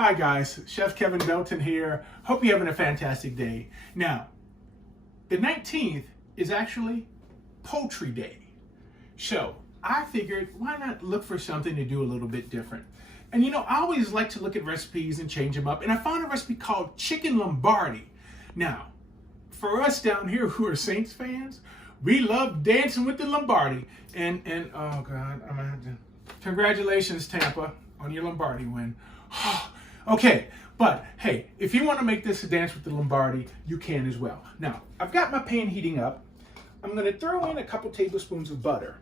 Hi guys, Chef Kevin Belton here. Hope you're having a fantastic day. Now, the 19th is actually Poultry Day. So I figured, why not look for something to do a little bit different? And you know, I always like to look at recipes and change them up. And I found a recipe called Chicken Lombardi. Now, for us down here who are Saints fans, we love dancing with the Lombardi. And oh God, I'm gonna have to, congratulations Tampa on your Lombardi win. Okay, but hey, if you want to make this a dance with the Lombardi, you can as well. Now, I've got my pan heating up. I'm going to throw in a couple tablespoons of butter.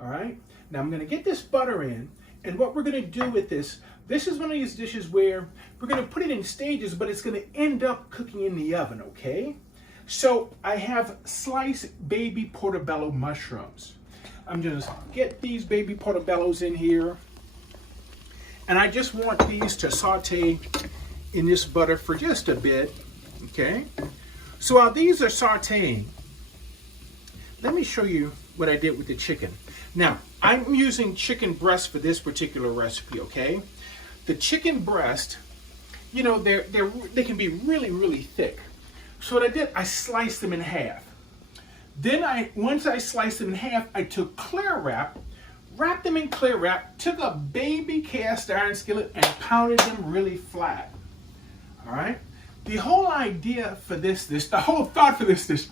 All right. Now I'm going to get this butter in, and what we're going to do with this is one of these dishes where we're going to put it in stages, but it's going to end up cooking in the oven, okay? So I have sliced baby portobello mushrooms. I'm just get these baby portobellos in here. And I just want these to saute in this butter for just a bit, okay? So while these are sauteing, let me show you what I did with the chicken. Now, I'm using chicken breast for this particular recipe, okay? The chicken breast, you know, they can be really, really thick. So what I did, I sliced them in half. Then once I sliced them in half, I took clear wrap, wrapped them in clear wrap, took a baby cast iron skillet and pounded them really flat. All right? The whole idea for the whole thought for this dish,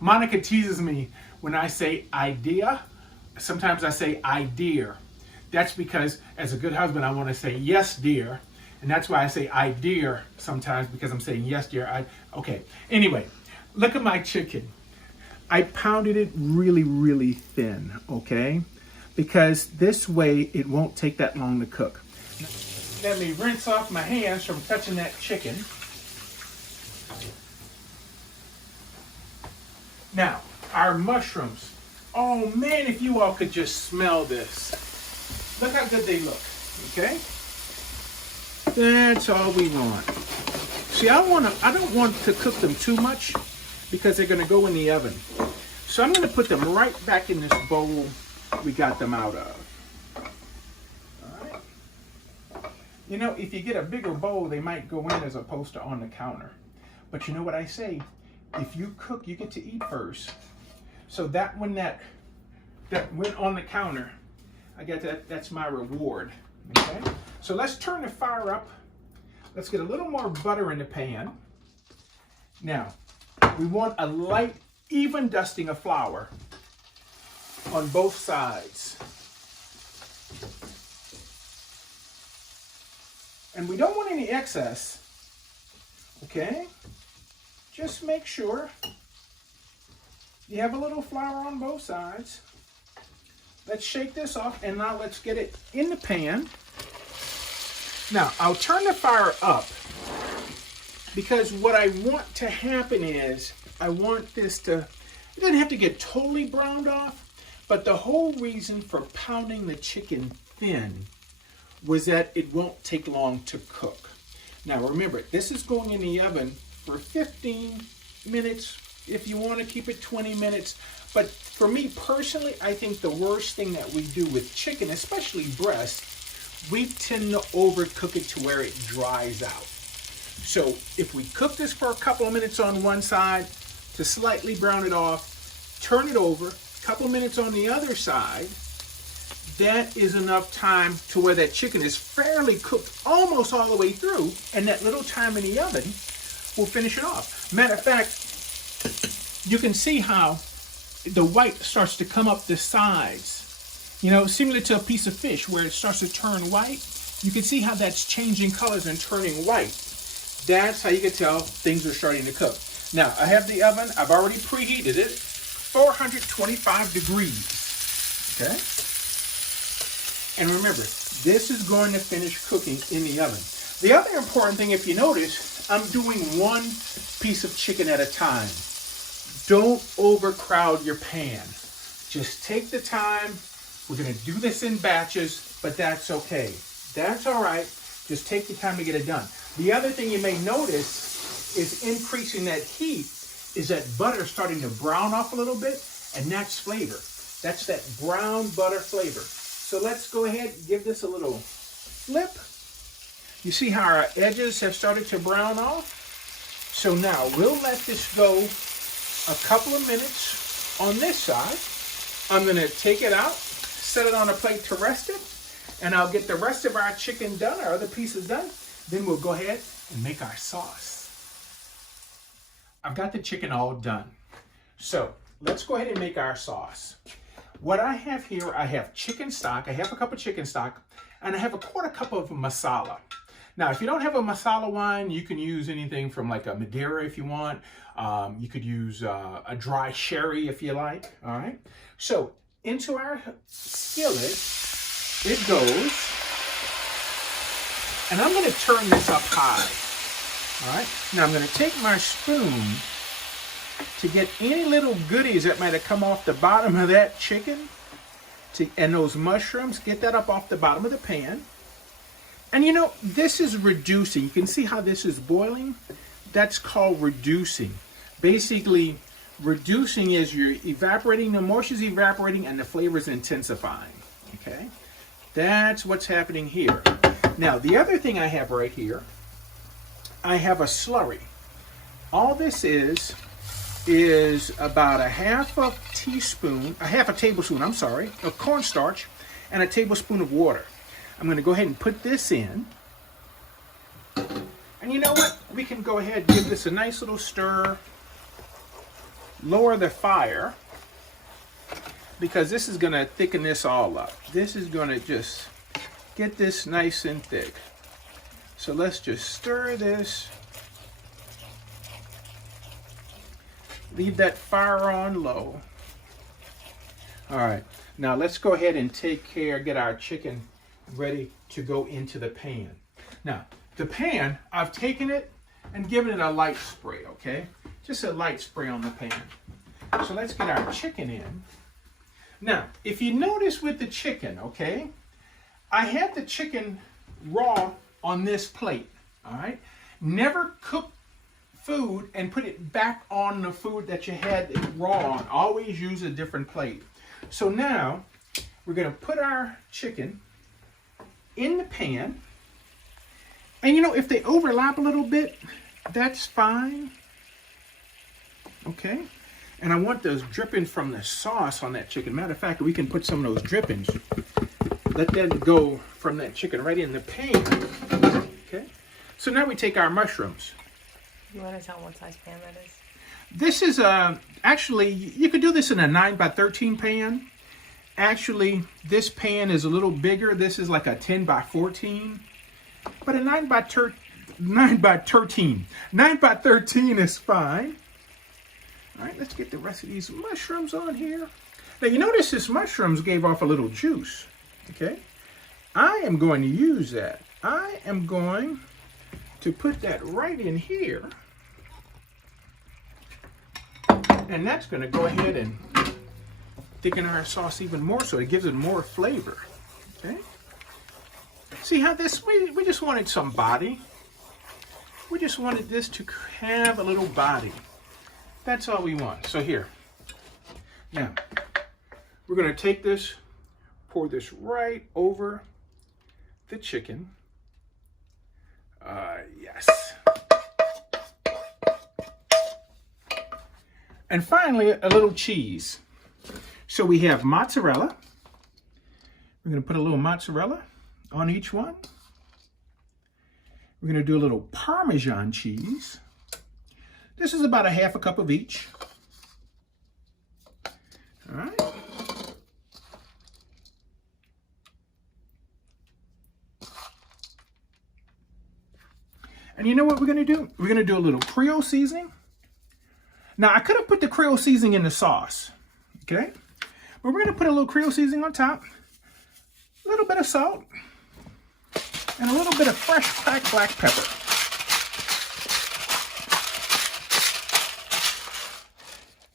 Monica teases me when I say idea. Sometimes I say idea. That's because as a good husband, I want to say yes, dear. And that's why I say idea sometimes, because I'm saying yes, dear. Okay. Anyway, look at my chicken. I pounded it really, really thin, okay? Because this way it won't take that long to cook. Let me rinse off my hands from touching that chicken. Now, our mushrooms. Oh man, if you all could just smell this. Look how good they look, okay? That's all we want. See, I don't want to cook them too much because they're gonna go in the oven. So I'm gonna put them right back in this bowl we got them out of. All right. You know, if you get a bigger bowl, they might go in as opposed to on the counter. But you know what I say? If you cook, you get to eat first. So that when that went on the counter, I get that's my reward. Okay? So let's turn the fire up. Let's get a little more butter in the pan. Now, we want a light, even dusting of flour on both sides. And we don't want any excess, okay? Just make sure you have a little flour on both sides. Let's shake this off, and now let's get it in the pan. Now, I'll turn the fire up because what I want to happen is I want this to, it doesn't have to get totally browned off, but the whole reason for pounding the chicken thin was that it won't take long to cook. Now remember, this is going in the oven for 15 minutes. If you want to keep it 20 minutes. But for me personally, I think the worst thing that we do with chicken, especially breast, we tend to overcook it to where it dries out. So if we cook this for a couple of minutes on one side to slightly brown it off, turn it over, couple minutes on the other side, that is enough time to where that chicken is fairly cooked almost all the way through, and that little time in the oven will finish it off. Matter of fact, you can see how the white starts to come up the sides, you know, similar to a piece of fish where it starts to turn white. You can see how that's changing colors and turning white. That's how you can tell things are starting to cook. Now, I have the oven, I've already preheated it, 425 degrees, okay? And remember, this is going to finish cooking in the oven. The other important thing, if you notice, I'm doing one piece of chicken at a time. Don't overcrowd your pan. Just take the time. We're gonna do this in batches, but that's okay. That's all right. Just take the time to get it done. The other thing you may notice is increasing that heat is that butter starting to brown off a little bit, and that's flavor. That's that brown butter flavor. So let's go ahead and give this a little flip. You see how our edges have started to brown off? So now we'll let this go a couple of minutes on this side. I'm gonna take it out, set it on a plate to rest it, and I'll get the rest of our chicken done, our other pieces done. Then we'll go ahead and make our sauce. I've got the chicken all done. So let's go ahead and make our sauce. What I have here, I have chicken stock, I have a cup of chicken stock, and I have a quarter cup of masala. Now, if you don't have a masala wine, you can use anything from like a Madeira if you want. You could use a dry sherry if you like, all right? So into our skillet, it goes, and I'm gonna turn this up high, all right? Now I'm gonna take my spoon to get any little goodies that might have come off the bottom of that chicken and those mushrooms, get that up off the bottom of the pan. And you know, this is reducing. You can see how this is boiling. That's called reducing. Basically, reducing is you're evaporating, the moisture's evaporating and the flavor's intensifying, okay? That's what's happening here. Now, the other thing I have right here, I have a slurry. All this is about a half a tablespoon, of cornstarch and a tablespoon of water. I'm going to go ahead and put this in. And you know what? We can go ahead and give this a nice little stir. Lower the fire, because this is going to thicken this all up. This is going to just get this nice and thick. So let's just stir this. Leave that fire on low. All right, now let's go ahead and get our chicken ready to go into the pan. Now, the pan, I've taken it and given it a light spray, okay? Just a light spray on the pan. So let's get our chicken in. Now, if you notice with the chicken, okay, I had the chicken raw on this plate, all right? Never cook food and put it back on the food that you had it raw on. Always use a different plate. So now, we're gonna put our chicken in the pan. And you know, if they overlap a little bit, that's fine. Okay, and I want those drippings from the sauce on that chicken. Matter of fact, we can put some of those drippings. Let that go from that chicken right in the pan. Okay, so now we take our mushrooms. You want to tell what size pan that is? This is actually, you could do this in a 9x13 pan. Actually, this pan is a little bigger. This is like a 10x14. But a 9x13 is fine. All right, let's get the rest of these mushrooms on here. Now, you notice this mushrooms gave off a little juice, okay? I am going to use that. I am going to put that right in here. And that's going to go ahead and thicken our sauce even more so it gives it more flavor, okay? See how this, we just wanted some body. We just wanted this to have a little body. That's all we want. So here. Now, we're going to take this, pour this right over the chicken. Yes. And finally, a little cheese. So we have mozzarella. We're going to put a little mozzarella on each one. We're going to do a little Parmesan cheese. This is about a half a cup of each. All right. And you know what we're going to do? We're going to do a little Creole seasoning. Now, I could have put the Creole seasoning in the sauce, okay? But we're going to put a little Creole seasoning on top, a little bit of salt, and a little bit of fresh cracked black pepper.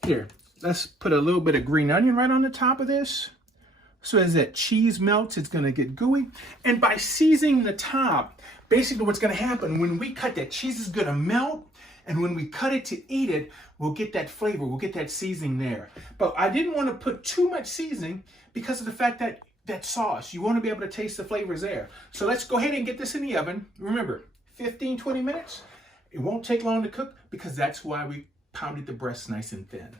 Here, let's put a little bit of green onion right on the top of this. So as that cheese melts, it's going to get gooey. And by seasoning the top, basically what's going to happen when we cut, that cheese is going to melt. And when we cut it to eat it, we'll get that flavor, we'll get that seasoning there. But I didn't want to put too much seasoning because of the fact that that sauce. You want to be able to taste the flavors there. So let's go ahead and get this in the oven. Remember, 15, 20 minutes. It won't take long to cook because that's why we pounded the breasts nice and thin.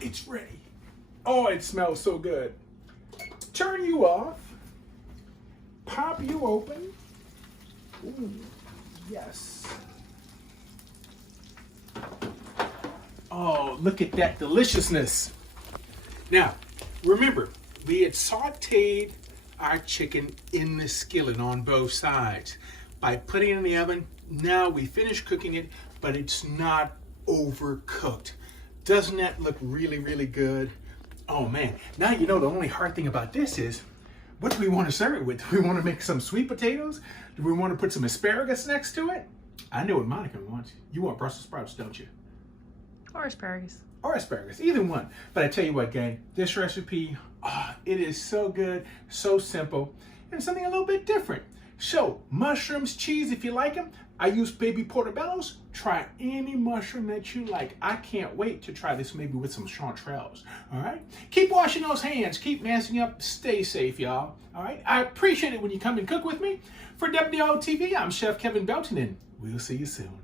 It's ready. Oh, it smells so good. Turn you off. Pop you open. Ooh, yes. Oh, look at that deliciousness. Now, remember, we had sauteed our chicken in the skillet on both sides. By putting it in the oven, now we finished cooking it, but it's not overcooked. Doesn't that look really, really good? Oh man, now you know the only hard thing about this is, what do we want to serve it with? Do we want to make some sweet potatoes? Do we want to put some asparagus next to it? I know what Monica wants. You want Brussels sprouts, don't you? Or asparagus. Or asparagus, either one. But I tell you what, gang, this recipe, it is so good, so simple, and something a little bit different. So, mushrooms, cheese, if you like them. I use baby portobellos. Try any mushroom that you like. I can't wait to try this maybe with some chanterelles. All right? Keep washing those hands. Keep masking up. Stay safe, y'all. All right? I appreciate it when you come and cook with me. For WDO TV, I'm Chef Kevin Belton, and we'll see you soon.